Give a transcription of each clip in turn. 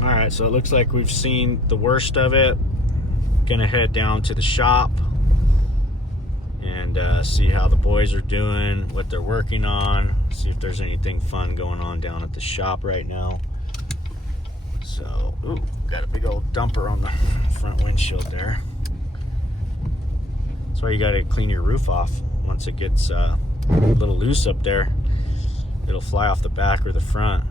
All right, so it looks like we've seen the worst of it. Gonna head down to the shop and see how the boys are doing, what they're working on, see if there's anything fun going on down at the shop right now. So, ooh, got a big old dumper on the front windshield there. That's why you gotta clean your roof off. Once it gets a little loose up there, it'll fly off the back or the front.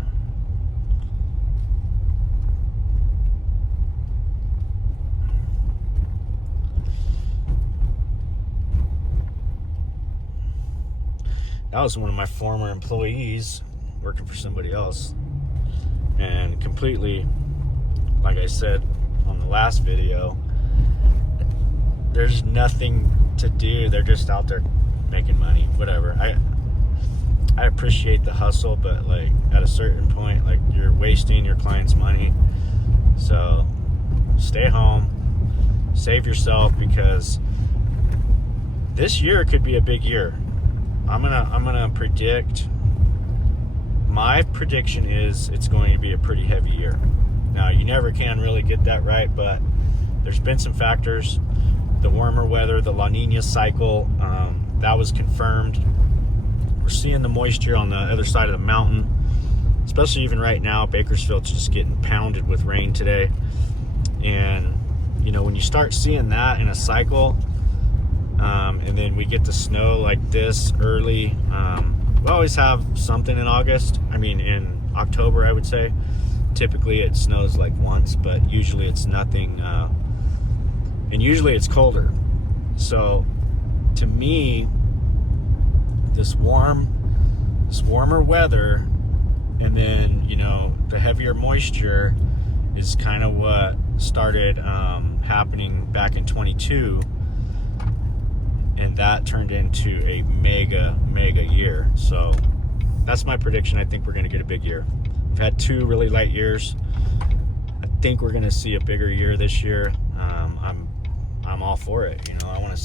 That was one of my former employees working for somebody else, and completely, like I said on the last video, there's nothing to do. They're just out there making money, whatever. I appreciate the hustle, but like at a certain point, like you're wasting your client's money. So stay home, save yourself, because this year could be a big year. I'm gonna predict. My prediction is it's going to be a pretty heavy year. Now, you never can really get that right, but there's been some factors. The warmer weather, the La Nina cycle, that was confirmed. We're seeing the moisture on the other side of the mountain, especially even right now. Bakersfield's just getting pounded with rain today. And, you know, when you start seeing that in a cycle, and then we get the snow like this early. We always have something in August. I mean, in October, I would say. Typically, it snows like once, but usually it's nothing. And usually it's colder. So, to me, this warmer weather, and then, you know, the heavier moisture is kind of what started happening back in 22. And that turned into a mega year. So that's my prediction. I think we're going to get a big year. We've had 2 really light years. I think we're going to see a bigger year this year. I'm all for it. You know, I want to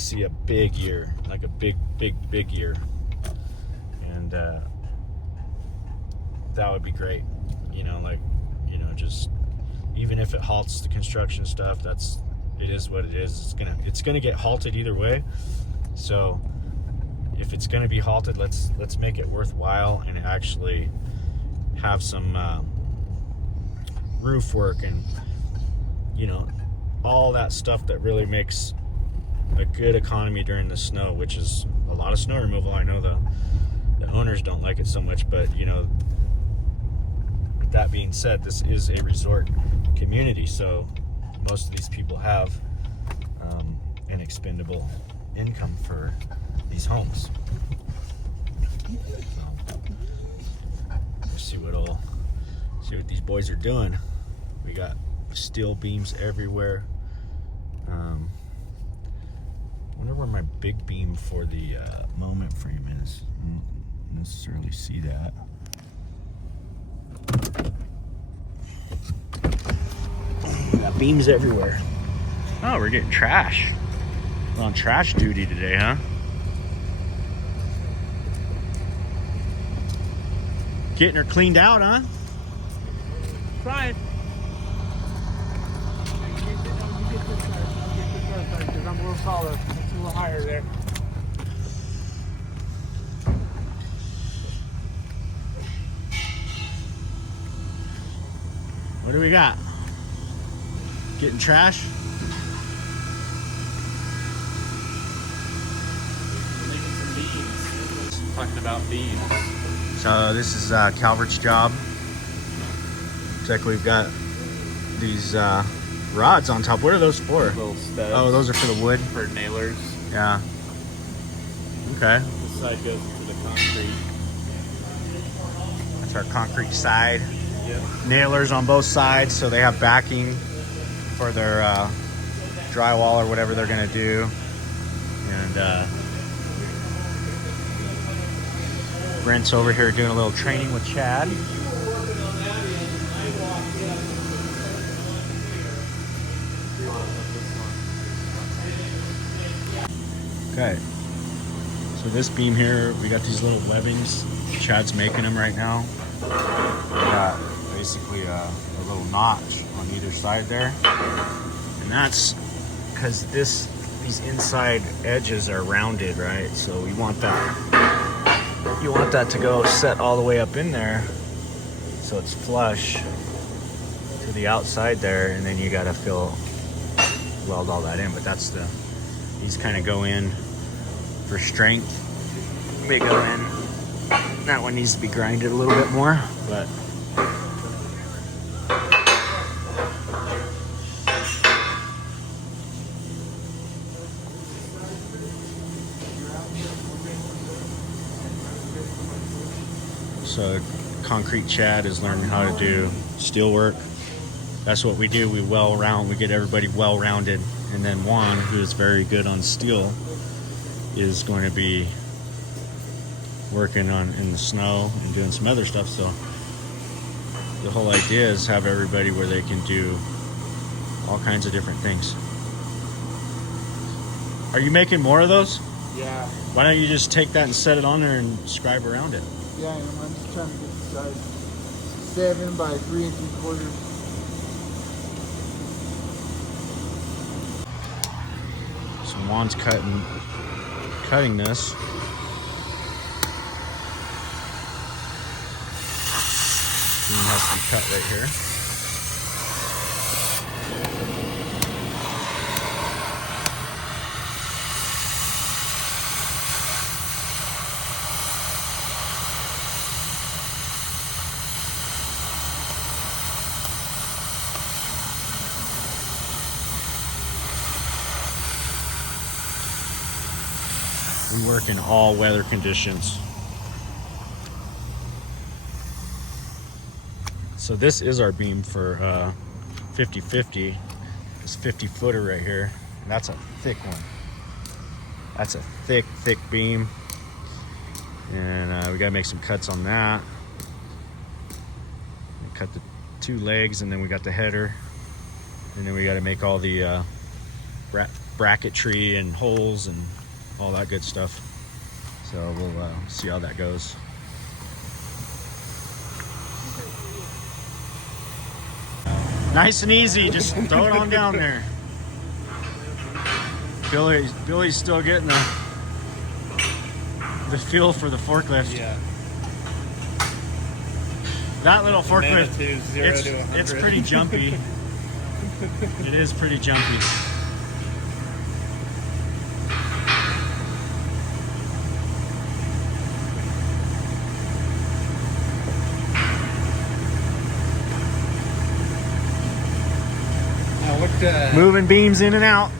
see a big year, like a big year, and that would be great. You know, like, you know, just even if it halts the construction stuff, it is what it is. It's gonna get halted either way. So if it's gonna be halted, let's make it worthwhile and actually have some roof work and, you know, all that stuff that really makes a good economy during the snow, which is a lot of snow removal. I know the owners don't like it so much, but, you know, with that being said, this is a resort community, so most of these people have an expendable income for these homes. So, let's see what these boys are doing. We got steel beams everywhere. Wonder where my big beam for the moment frame is. I don't necessarily see that. We got beams everywhere. Oh, we're getting trash. We're on trash duty today, huh? Getting her cleaned out, huh? Trying. Because I'm a little taller. It's a little higher there. What do we got? Getting trash? Making some beams. Talking about beams. So this is Calvert's job. Looks like we've got these rods on top. What are those for? Little studs. Oh, those are for the wood? For nailers. Yeah. Okay. This side goes into the concrete. That's our concrete side. Yep. Nailers on both sides, so they have backing for their drywall or whatever they're gonna do. And Brent's over here doing a little training with Chad. Okay, so this beam here, we got these little webbings. Chad's making them right now. We got basically a little notch on either side there, and that's because these inside edges are rounded, right? So you want that to go set all the way up in there, so it's flush to the outside there, and then you got to weld all that in. But these kind of go in for strength. They go in. That one needs to be grinded a little bit more, but so Concrete Chad is learning how to do steel work. That's what we do. We get everybody well-rounded, and then Juan, who is very good on steel, is going to be working in the snow and doing some other stuff. So the whole idea is have everybody where they can do all kinds of different things. Are you making more of those? Yeah. Why don't you just take that and set it on there and scribe around it? Yeah, I'm just trying to get the size 7 by 3 3/4. So Juan's cutting this. It has to be cut right here. We work in all weather conditions. So this is our beam for 50/50. This 50-footer right here. And that's a thick one. That's a thick beam. And we gotta make some cuts on that. We cut the 2 legs, and then we got the header. And then we gotta make all the bracketry and holes and all that good stuff. So we'll see how that goes. Nice and easy, just throw it on down there. Billy's still getting the feel for the forklift. Yeah. That little forklift, 0 to 100. it's pretty jumpy. It is pretty jumpy. Moving beams in and out.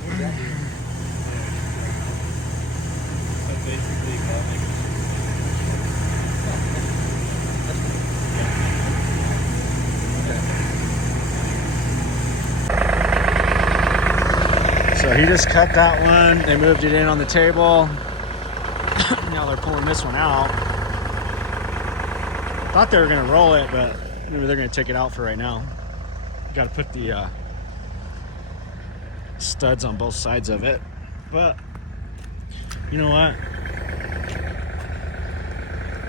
So he just cut that one. They moved it in on the table. Now they're pulling this one out. Thought they were gonna roll it, but maybe they're gonna take it out for right now. Got to put the studs on both sides of it, but you know what?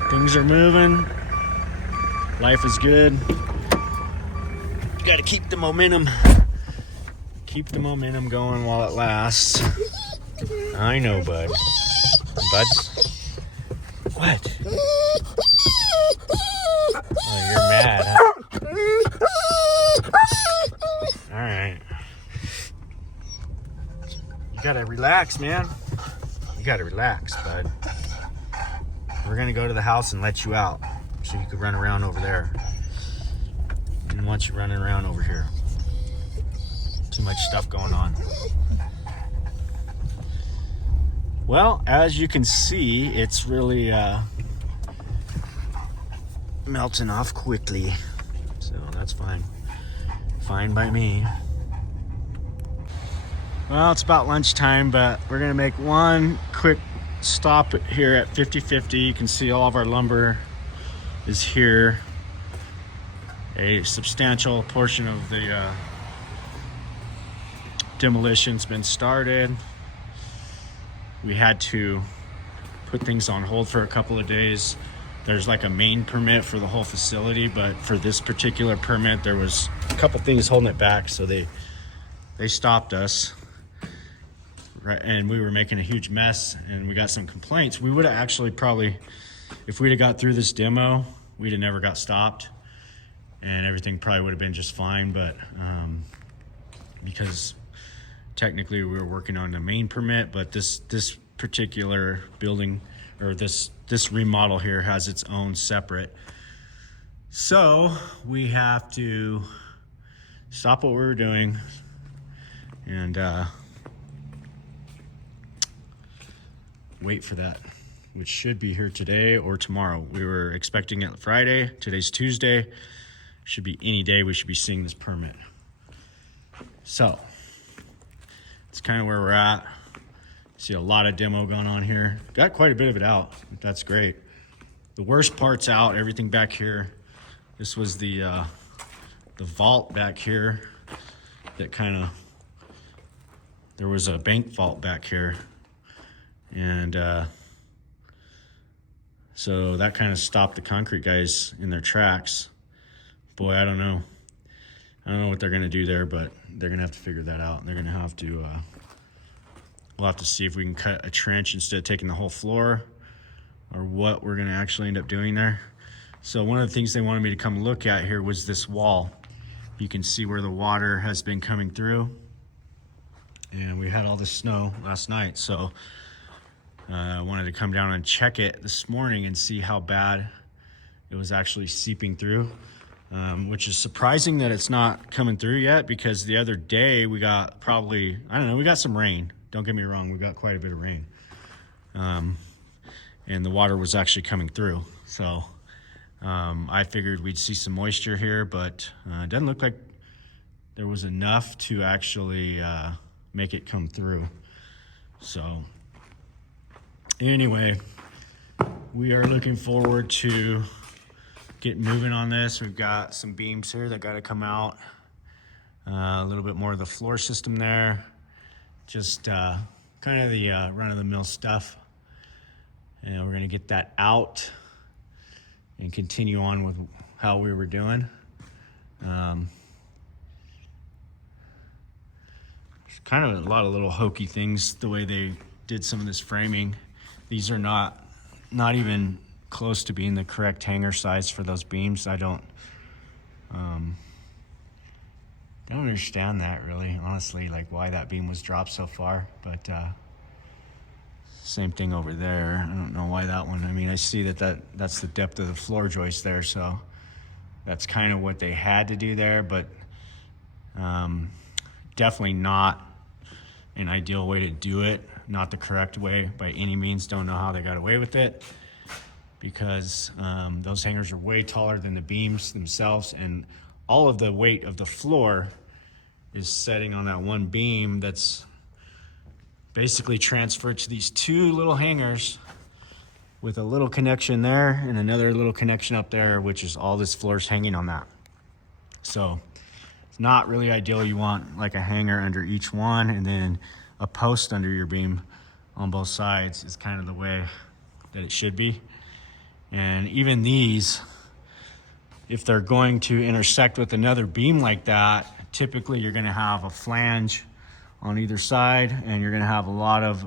Things are moving. Life is good. You got to keep the momentum. Keep the momentum going while it lasts. I know, bud. Buds? What? Oh, you're mad, huh? All right. You gotta relax, man. You gotta relax, bud. We're gonna go to the house and let you out so you could run around over there. Didn't want you running around over here. Too much stuff going on. Well, as you can see, it's really melting off quickly. So that's fine. Fine by me. Well, it's about lunchtime, but we're gonna make one quick stop here at 50/50. You can see all of our lumber is here. A substantial portion of the demolition's been started. We had to put things on hold for a couple of days. there's like a main permit for the whole facility, but for this particular permit, there was a couple things holding it back. So they stopped us, right? And we were making a huge mess, and we got some complaints. We would have actually probably, if we'd have got through this demo, we'd have never got stopped, and everything probably would have been just fine. But because technically we were working on the main permit, but this particular building, or this remodel here, has its own separate. So we have to stop what we were doing and wait for that, which should be here today or tomorrow. We were expecting it Friday. Today's Tuesday. Should be any day we should be seeing this permit. So it's kind of where we're at. See a lot of demo going on here. Got quite a bit of it out. That's great. The worst part's out. Everything back here. This was the vault back here. That kind of, there was a bank vault back here, and so that kind of stopped the concrete guys in their tracks. Boy, I don't know what they're gonna do there, but they're gonna have to figure that out. They're gonna have to. We'll have to see if we can cut a trench instead of taking the whole floor, or what we're gonna actually end up doing there. So one of the things they wanted me to come look at here was this wall. You can see where the water has been coming through, and we had all this snow last night. So I wanted to come down and check it this morning and see how bad it was actually seeping through, which is surprising that it's not coming through yet, because the other day we got probably, I don't know, we got some rain. Don't get me wrong, we got quite a bit of rain. And the water was actually coming through. So I figured we'd see some moisture here, but it doesn't look like there was enough to actually make it come through. So anyway, we are looking forward to getting moving on this. We've got some beams here that got to come out. A little bit more of the floor system there. Just kind of the run-of-the-mill stuff. And we're going to get that out and continue on with how we were doing. There's kind of a lot of little hokey things the way they did some of this framing. These are not even close to being the correct hanger size for those beams. I don't understand that really, honestly, like why that beam was dropped so far. But same thing over there. I don't know why that one. I mean, I see that's the depth of the floor joist there, so that's kind of what they had to do there. But definitely not an ideal way to do it. Not the correct way by any means. Don't know how they got away with it, because those hangers are way taller than the beams themselves, and all of the weight of the floor is setting on that one beam that's basically transferred to these two little hangers with a little connection there and another little connection up there, which is all this floor's hanging on that. So it's not really ideal. You want like a hanger under each one and then a post under your beam on both sides is kind of the way that it should be. And even these, if they're going to intersect with another beam like that, typically you're going to have a flange on either side, and you're going to have a lot of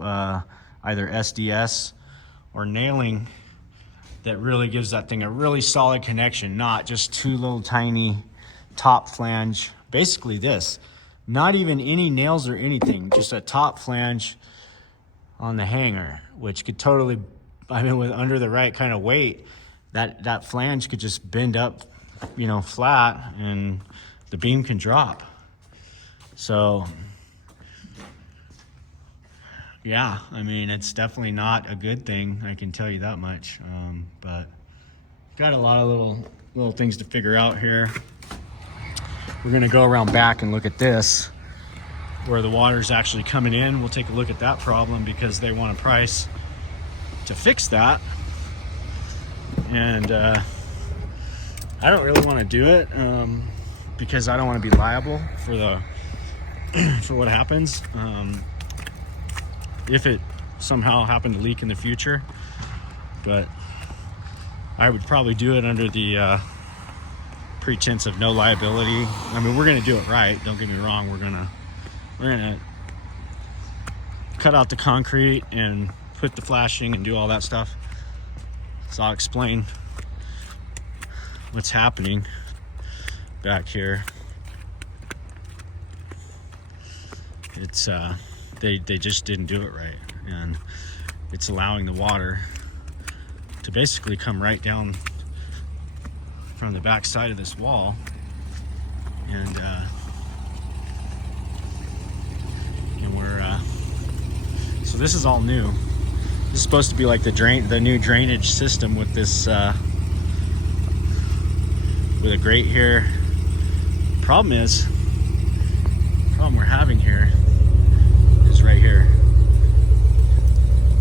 either SDS or nailing that really gives that thing a really solid connection, not just two little tiny top flange. Basically this, not even any nails or anything, just a top flange on the hanger, which could totally, I mean, with under the right kind of weight, that flange could just bend up, you know, flat, and the beam can drop. So yeah, I mean, it's definitely not a good thing, I can tell you that much. But got a lot of little things to figure out here. We're gonna go around back and look at this, where the water's actually coming in. We'll take a look at that problem, because they want a price to fix that. And I don't really want to do it because I don't want to be liable for for what happens if it somehow happened to leak in the future. But I would probably do it under the pretense of no liability. I mean, we're gonna do it right, don't get me wrong. We're gonna cut out the concrete and put the flashing and do all that stuff. So I'll explain what's happening back here. It's they just didn't do it right, and it's allowing the water to basically come right down from the back side of this wall, and we're so this is all new. This is supposed to be like the new drainage system with this with a grate here. Problem we're having here is right here.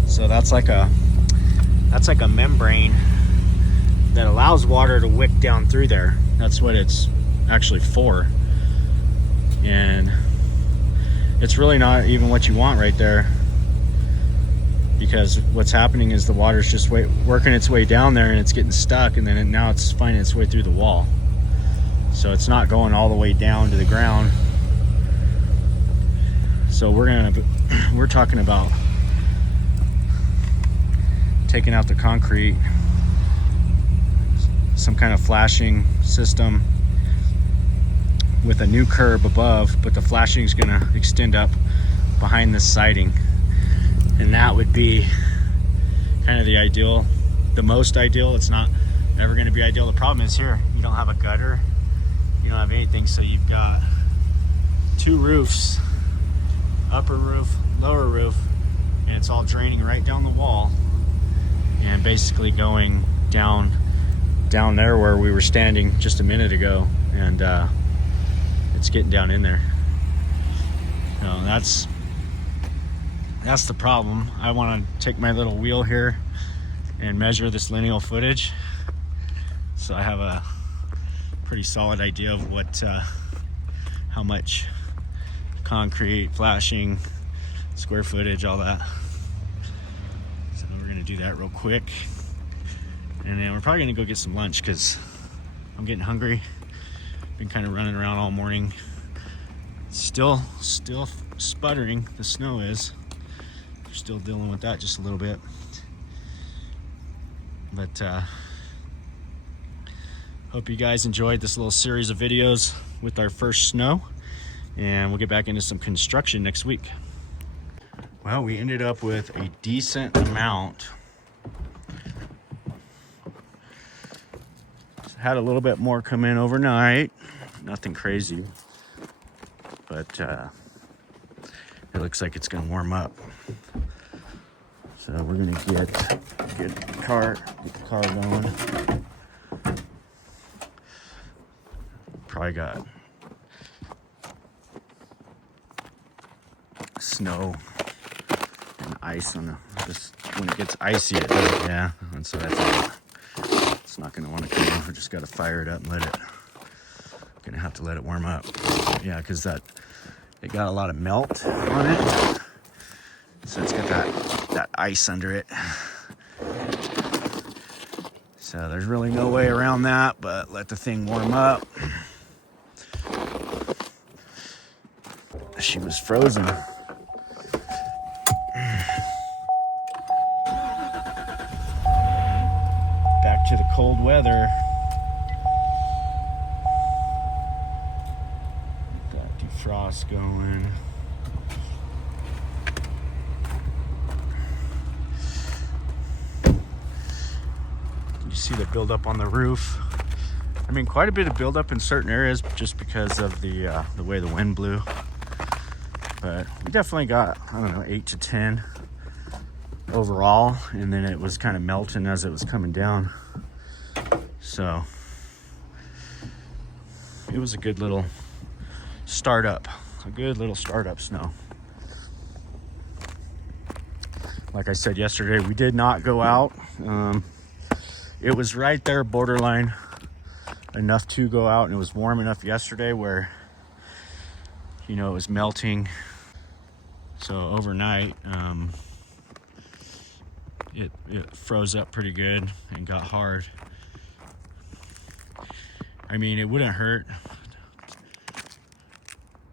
So that's like a membrane that allows water to wick down through there. That's what it's actually for. And it's really not even what you want right there, because what's happening is the water's just working its way down there and it's getting stuck, and then now it's finding its way through the wall. So it's not going all the way down to the ground. So we're talking about taking out the concrete, some kind of flashing system with a new curb above, but the flashing is going to extend up behind this siding, and that would be kind of the ideal, the most ideal. It's not ever going to be ideal. The problem is here, you don't have a gutter, you don't have anything, so you've got two roofs, upper roof, lower roof, and it's all draining right down the wall and basically going down there where we were standing just a minute ago, and it's getting down in there. No, that's the problem. I want to take my little wheel here and measure this lineal footage, so I have a pretty solid idea of what how much concrete, flashing, square footage, all that. So we're gonna do that real quick, and then we're probably gonna go get some lunch because I'm getting hungry. Been kind of running around all morning. Still sputtering, the snow is. We're still dealing with that just a little bit. But hope you guys enjoyed this little series of videos with our first snow, and we'll get back into some construction next week. Well, we ended up with a decent amount. Had a little bit more come in overnight. Nothing crazy, but it looks like it's gonna warm up. So we're gonna get the car going. Probably got snow and ice on this. When it gets icy, it does, yeah. And so that's it. It's not gonna want to come off. We just gotta fire it up and let it. Gonna have to let it warm up. Yeah, because it got a lot of melt on it, so it's got that ice under it. So there's really no way around that, but let the thing warm up. She was frozen. Back to the cold weather. Got defrost going. You see the buildup on the roof. I mean, quite a bit of buildup in certain areas just because of the way the wind blew. But we definitely got, I don't know, 8 to 10 overall, and then it was kind of melting as it was coming down. So it was a good little startup, snow. Like I said yesterday, we did not go out. It was right there, borderline enough to go out, and it was warm enough yesterday where, you know, it was melting. So overnight, it froze up pretty good and got hard. I mean, it wouldn't hurt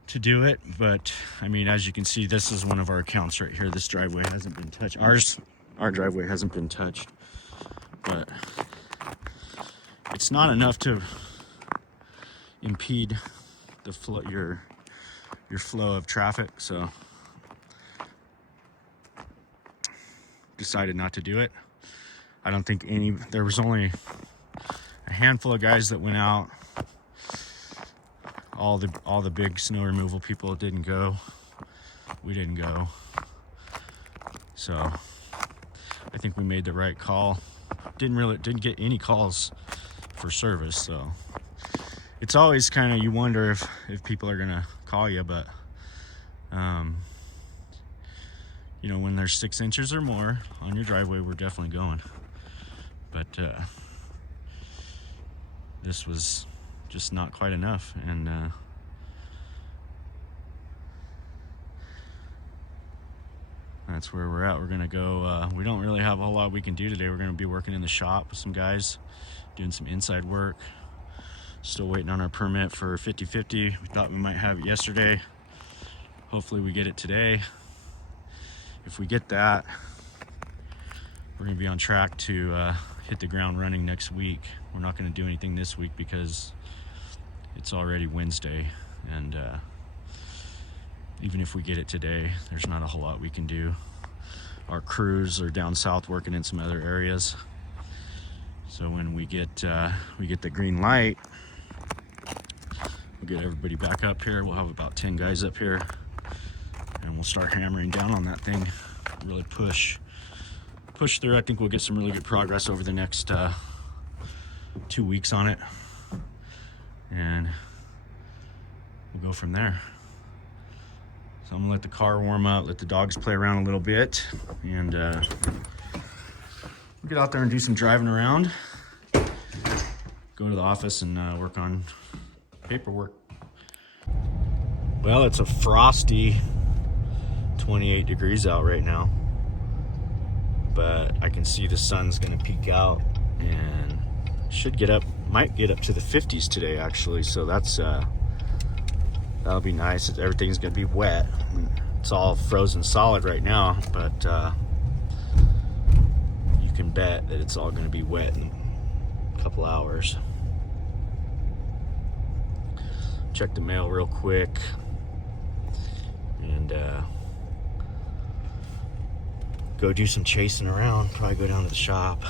to do it, but I mean, as you can see, this is one of our accounts right here. This driveway hasn't been touched. Our driveway hasn't been touched, but it's not enough to impede the flow, your flow of traffic. So decided not to do it. I don't think there was only a handful of guys that went out. All the big snow removal people didn't go. We didn't go. So I think we made the right call. Didn't get any calls for service, so it's always kind of, you wonder if people are gonna call you, but you know, when there's 6 inches or more on your driveway, we're definitely going. But this was just not quite enough, and that's where we're at. We're gonna go, we don't really have a whole lot we can do today. We're gonna be working in the shop with some guys, doing some inside work. Still waiting on our permit for 50/50. We thought we might have it yesterday. Hopefully we get it today. If we get that, we're gonna be on track to hit the ground running next week. We're not gonna do anything this week because it's already Wednesday, and even if we get it today, there's not a whole lot we can do. Our crews are down south working in some other areas. So when we get the green light, we'll get everybody back up here. We'll have about 10 guys up here, and we'll start hammering down on that thing. Really push through. I think we'll get some really good progress over the next 2 weeks on it, and we'll go from there. So I'm gonna let the car warm up, let the dogs play around a little bit, and we'll get out there and do some driving around. Go to the office and work on paperwork. Well, it's a frosty 28 degrees out right now, but I can see the sun's gonna peek out and might get up to the 50s today actually, so that's that'll be nice. Everything's gonna be wet. It's all frozen solid right now, but you can bet that it's all gonna be wet in a couple hours. Check the mail real quick, and go do some chasing around. Probably go down to the shop.